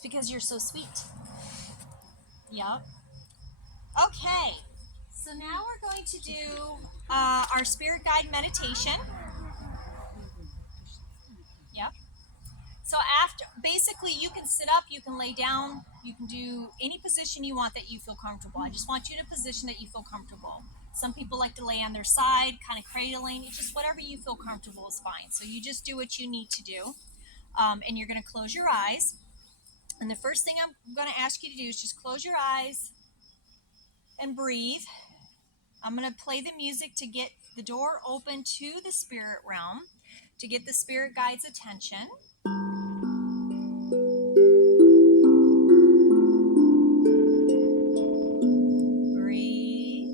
It's because you're so sweet. Yep. Okay. So now we're going to do our spirit guide meditation. Yep. So basically you can sit up, you can lay down, you can do any position you want that you feel comfortable. I just want you to position that you feel comfortable. Some people like to lay on their side, kind of cradling. It's just whatever you feel comfortable is fine. So you just do what you need to do. And you're going to close your eyes. And the first thing I'm going to ask you to do is just close your eyes and breathe. I'm going to play the music to get the door open to the spirit realm, to get the spirit guide's attention. Breathe.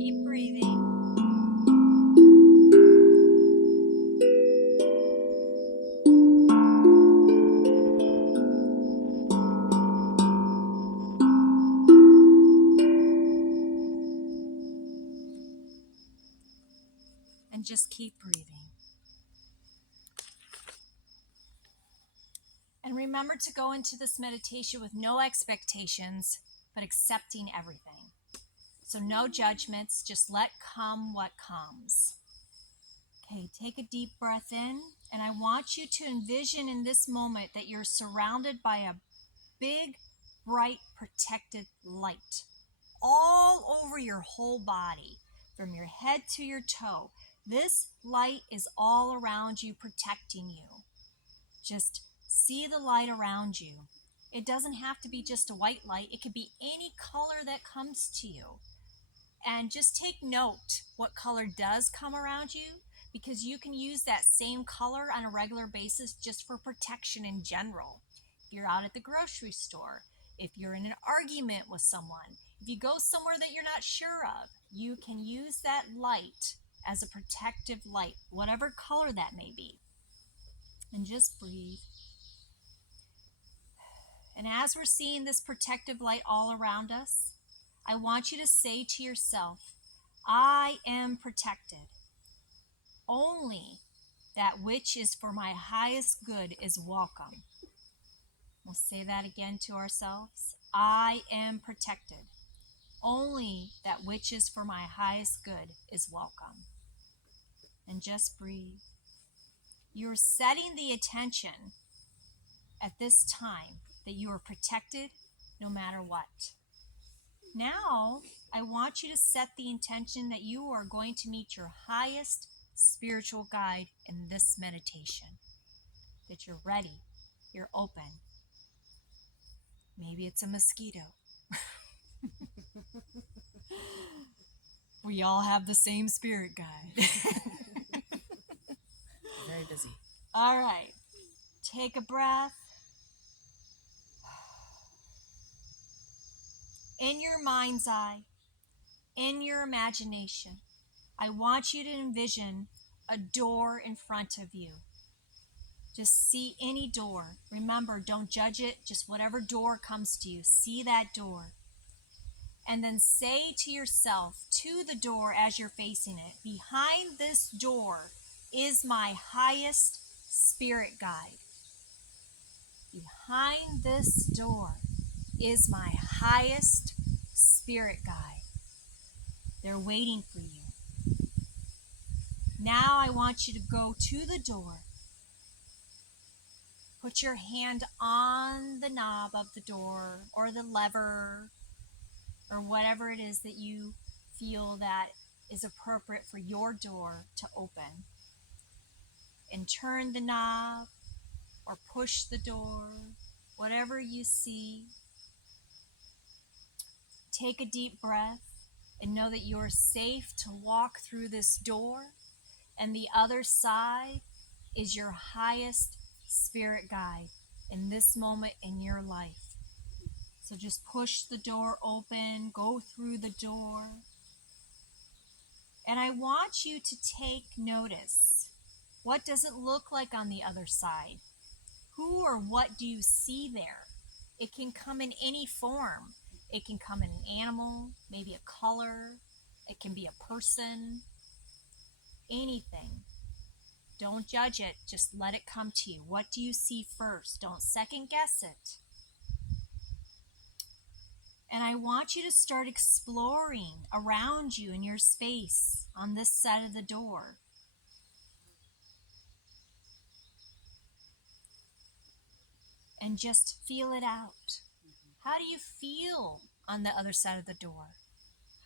Keep breathing. And just keep breathing. And remember to go into this meditation with no expectations, but accepting everything. So no judgments, just let come what comes. Okay, take a deep breath in, and I want you to envision in this moment that you're surrounded by a big, bright, protected light all over your whole body, from your head to your toe. This light is all around you, protecting you. Just see the light around you. It doesn't have to be just a white light. It could be any color that comes to you. And just take note what color does come around you, because you can use that same color on a regular basis just for protection in general. If you're out at the grocery store, if you're in an argument with someone, if you go somewhere that you're not sure of, you can use that light as a protective light, whatever color that may be. And just breathe. And as we're seeing this protective light all around us, I want you to say to yourself, I am protected. Only that which is for my highest good is welcome. We'll say that again to ourselves. I am protected. Only that which is for my highest good is welcome. And just breathe. You're setting the attention at this time that you are protected no matter what. Now, I want you to set the intention that you are going to meet your highest spiritual guide in this meditation. That you're ready, you're open. Maybe it's a mosquito. We all have the same spirit guide. Very busy. All right. Take a breath. In your mind's eye, in your imagination, I want you to envision a door in front of you. Just see any door. Remember, don't judge it. Just whatever door comes to you, see that door. And then say to yourself, to the door as you're facing it, behind this door is my highest spirit guide. Behind this door is my highest spirit guide. They're waiting for you. Now I want you to go to the door. Put your hand on the knob of the door or the lever or whatever it is that you feel that is appropriate for your door to open. And turn the knob or push the door, whatever you see. Take a deep breath and know that you're safe to walk through this door, and the other side is your highest spirit guide in this moment in your life. So just push the door open, go through the door. And I want you to take notice. What does it look like on the other side? Who or what do you see there? It can come in any form. It can come in an animal, maybe a color. It can be a person, anything. Don't judge it. Just let it come to you. What do you see first? Don't second guess it. And I want you to start exploring around you in your space on this side of the door. And just feel it out. How do you feel on the other side of the door?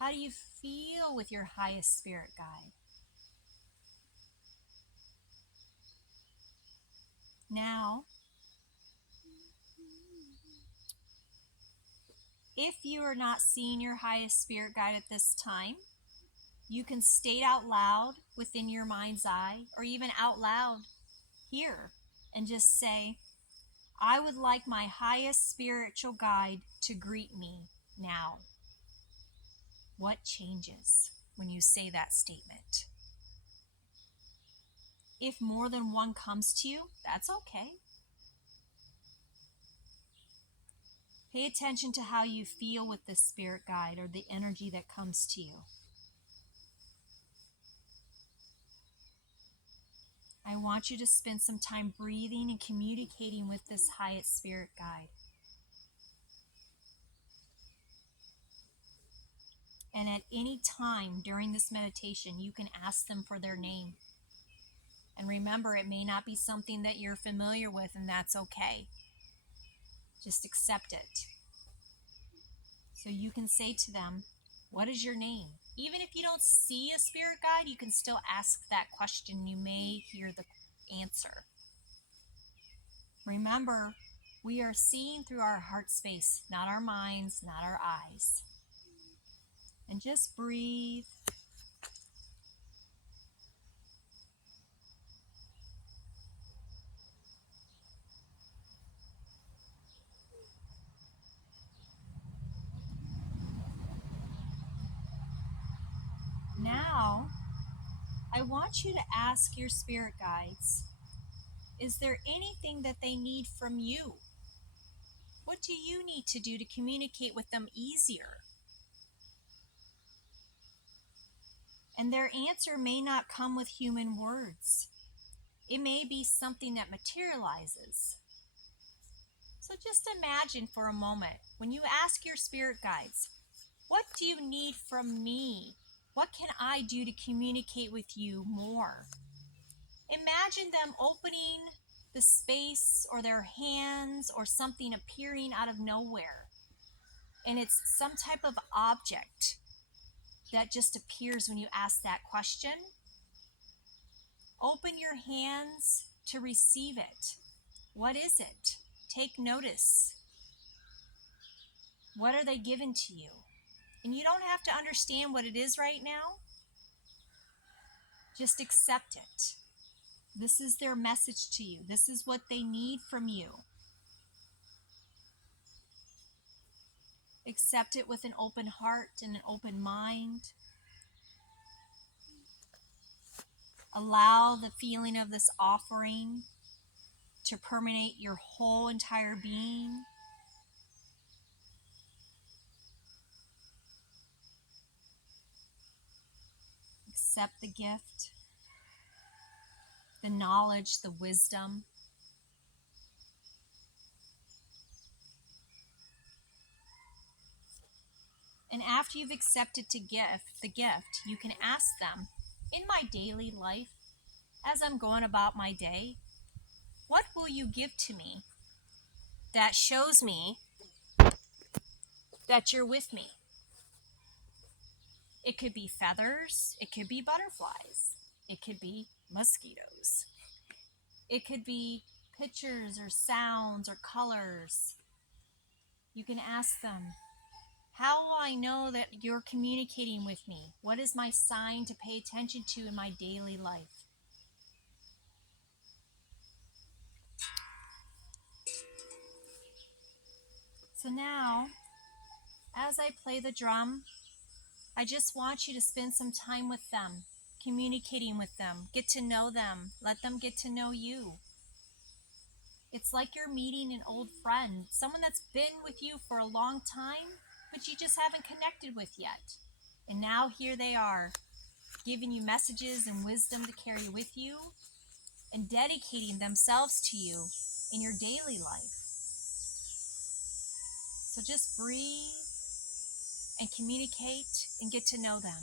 How do you feel with your highest spirit guide? Now, if you are not seeing your highest spirit guide at this time, you can state out loud within your mind's eye, or even out loud here, and just say, I would like my highest spiritual guide to greet me now. What changes when you say that statement? If more than one comes to you, that's okay. Pay attention to how you feel with this spirit guide or the energy that comes to you. I want you to spend some time breathing and communicating with this highest spirit guide. And at any time during this meditation, you can ask them for their name. And remember, it may not be something that you're familiar with, and that's okay. Just accept it. So you can say to them, what is your name? Even if you don't see a spirit guide, you can still ask that question. You may hear the answer. Remember, we are seeing through our heart space, not our minds, not our eyes. And just breathe. Now, I want you to ask your spirit guides, is there anything that they need from you? What do you need to do to communicate with them easier? And their answer may not come with human words. It may be something that materializes. So just imagine for a moment, when you ask your spirit guides, what do you need from me? What can I do to communicate with you more? Imagine them opening the space or their hands or something appearing out of nowhere. And it's some type of object that just appears when you ask that question. Open your hands to receive it. What is it? Take notice. What are they given to you? And you don't have to understand what it is right now. Just accept it. This is their message to you. This is what they need from you. Accept it with an open heart and an open mind. Allow the feeling of this offering to permeate your whole entire being. Accept the gift, the knowledge, the wisdom. And after you've accepted the gift, you can ask them, in my daily life, as I'm going about my day, what will you give to me that shows me that you're with me? It could be feathers, it could be butterflies, it could be mosquitoes, it could be pictures or sounds or colors. You can ask them, how will I know that you're communicating with me? What is my sign to pay attention to in my daily life? So now, as I play the drum, I just want you to spend some time with them, communicating with them, get to know them, let them get to know you. It's like you're meeting an old friend, someone that's been with you for a long time, but you just haven't connected with yet. And now here they are, giving you messages and wisdom to carry with you. and dedicating themselves to you in your daily life. So just breathe and communicate and get to know them.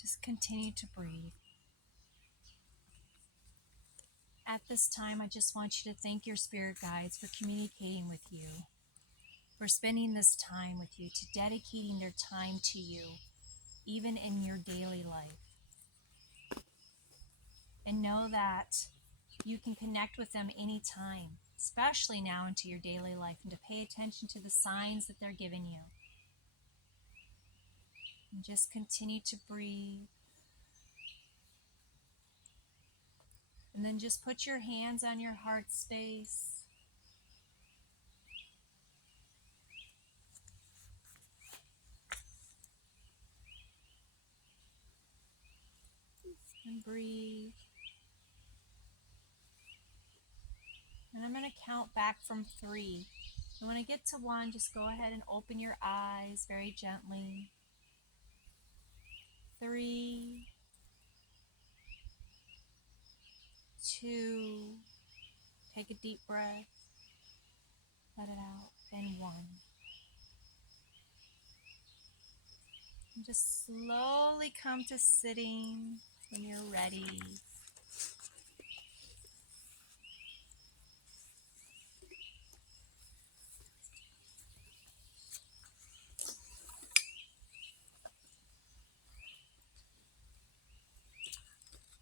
Just continue to breathe. At this time, I just want you to thank your spirit guides for communicating with you, for spending this time with you, to dedicating their time to you, even in your daily life. And know that you can connect with them anytime, especially now into your daily life, and to pay attention to the signs that they're giving you. And just continue to breathe. And then just put your hands on your heart space. And breathe. And I'm going to count back from 3. And when I get to 1, just go ahead and open your eyes very gently. 3, 2, take a deep breath, let it out, and 1. And just slowly come to sitting when you're ready.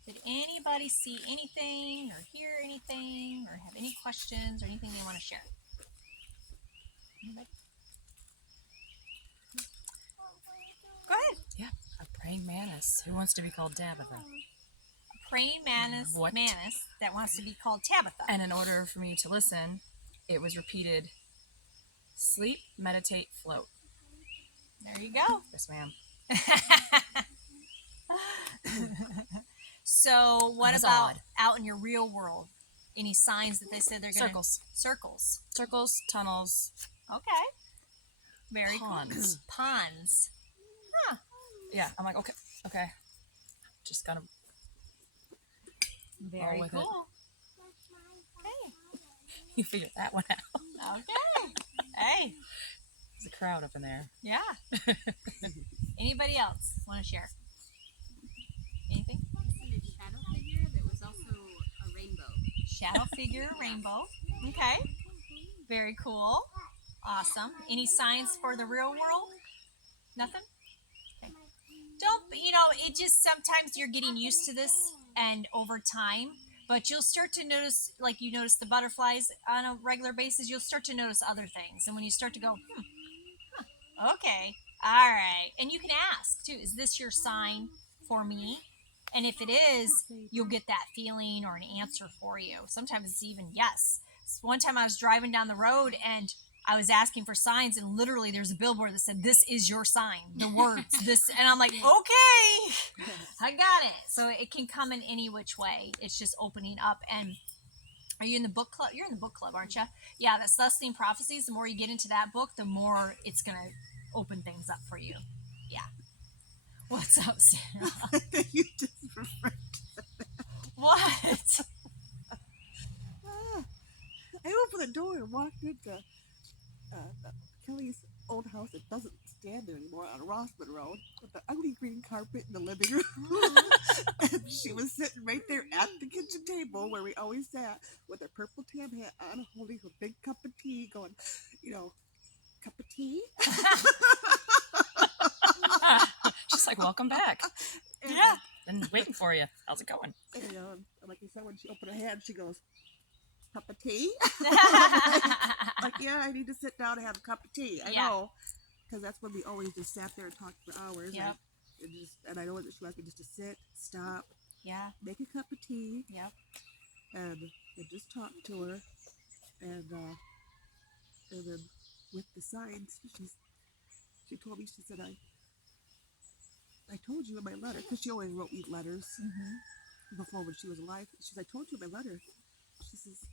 Did anybody see anything or hear anything or have any questions or anything they want to share? Anybody? Go ahead. Yeah, a praying mantis who wants to be called Tabitha. A praying mantis that wants to be called Tabitha. And in order for me to listen, it was repeated: sleep, meditate, float. There you go. Yes, ma'am. So what about out in your real world? Any signs that they said they're going to... Circles, tunnels. Okay. Very ponds. Cool. Ponds. Huh. Yeah, I'm like, okay. Just gotta... Very cool. Hey. You figured that one out. Okay. Hey. There's a crowd up in there. Yeah. Anybody else want to share? Anything? Shadow figure, rainbow. Okay. Very cool. Awesome. Any signs for the real world? Nothing? Okay. Don't, it just sometimes you're getting used to this and over time, but you'll start to notice, like you notice the butterflies on a regular basis, you'll start to notice other things. And when you start to go, okay, all right. And you can ask too, is this your sign for me? And if it is, you'll get that feeling or an answer for you. Sometimes it's even yes. One time I was driving down the road and I was asking for signs, and literally there's a billboard that said, "This is your sign." The words, this, and I'm like, okay, I got it. So it can come in any which way. It's just opening up. And are you in the book club? You're in the book club, aren't you? Yeah, that's Celestine Prophecies. The more you get into that book, the more it's going to open things up for you. Yeah. What's up, Sarah? You just referred to What? I opened the door and walked into Kelly's old house that doesn't stand there anymore on Rossman Road with the ugly green carpet in the living room. And she was sitting right there at the kitchen table where we always sat with her purple tam hat on, holding her big cup of tea, going, cup of tea? She's like, welcome back. And, Yeah. Been waiting for you. How's it going? And, like you said, when she opened her hand, she goes, cup of tea? Like, yeah, I need to sit down and have a cup of tea. I know, because that's when we always just sat there and talked for hours. Yep. And I know that she wants me just to sit, stop, make a cup of tea, and just talk to her. And then with the signs, she told me, she said, I told you in my letter, because she always wrote me letters before when she was alive. She said, I told you in my letter. She says,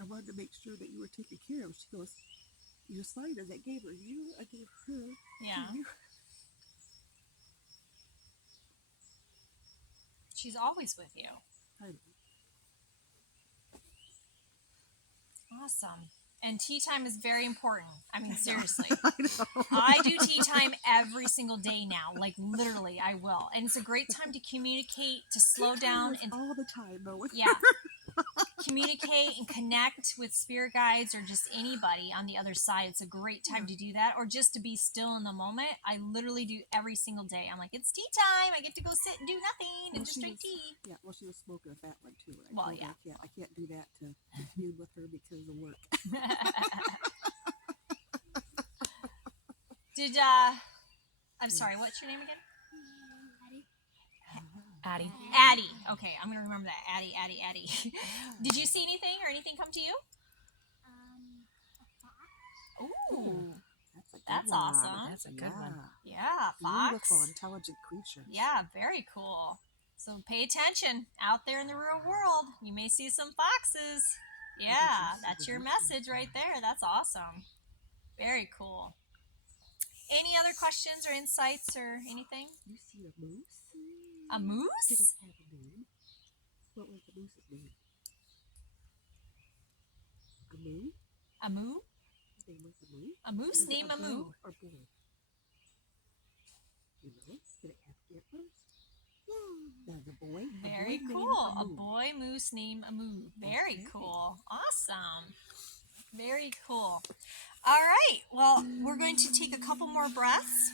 I wanted to make sure that you were taken care of. She goes, your sign is I gave her you, I gave her. Yeah. You. She's always with you. I know. Awesome. And tea time is very important. I mean, seriously. I know. I do tea time every single day now. Like, literally, I will. And it's a great time to communicate, to slow down. And all the time, though. communicate and connect with spirit guides or just anybody on the other side. It's a great time to do that, or just to be still in the moment. I literally do every single day. I'm like, it's tea time. I get to go sit and do nothing and just drink tea. Yeah, well, she was smoking a fat one too. I can't do that to commune with her because of work. I'm sorry, what's your name again? Addie. Addie. Okay, I'm going to remember that. Addie. Did you see anything or anything come to you? A fox. Ooh. That's awesome. That's a good one. Yeah, fox. Beautiful, intelligent creature. Yeah, very cool. So pay attention out there in the real world. You may see some foxes. Yeah, that's your message right there. That's awesome. Very cool. Any other questions or insights or anything? You see a moose? A moose? Did it have a name? What was the moose's name? A moo? A moo? His name was a moo? A moose named a moo. Or boy? You know? Did it have antlers? There's a boy. Very cool. A boy moose named a moo. Very cool. Awesome. Very cool. All right. Well, we're going to take a couple more breaths.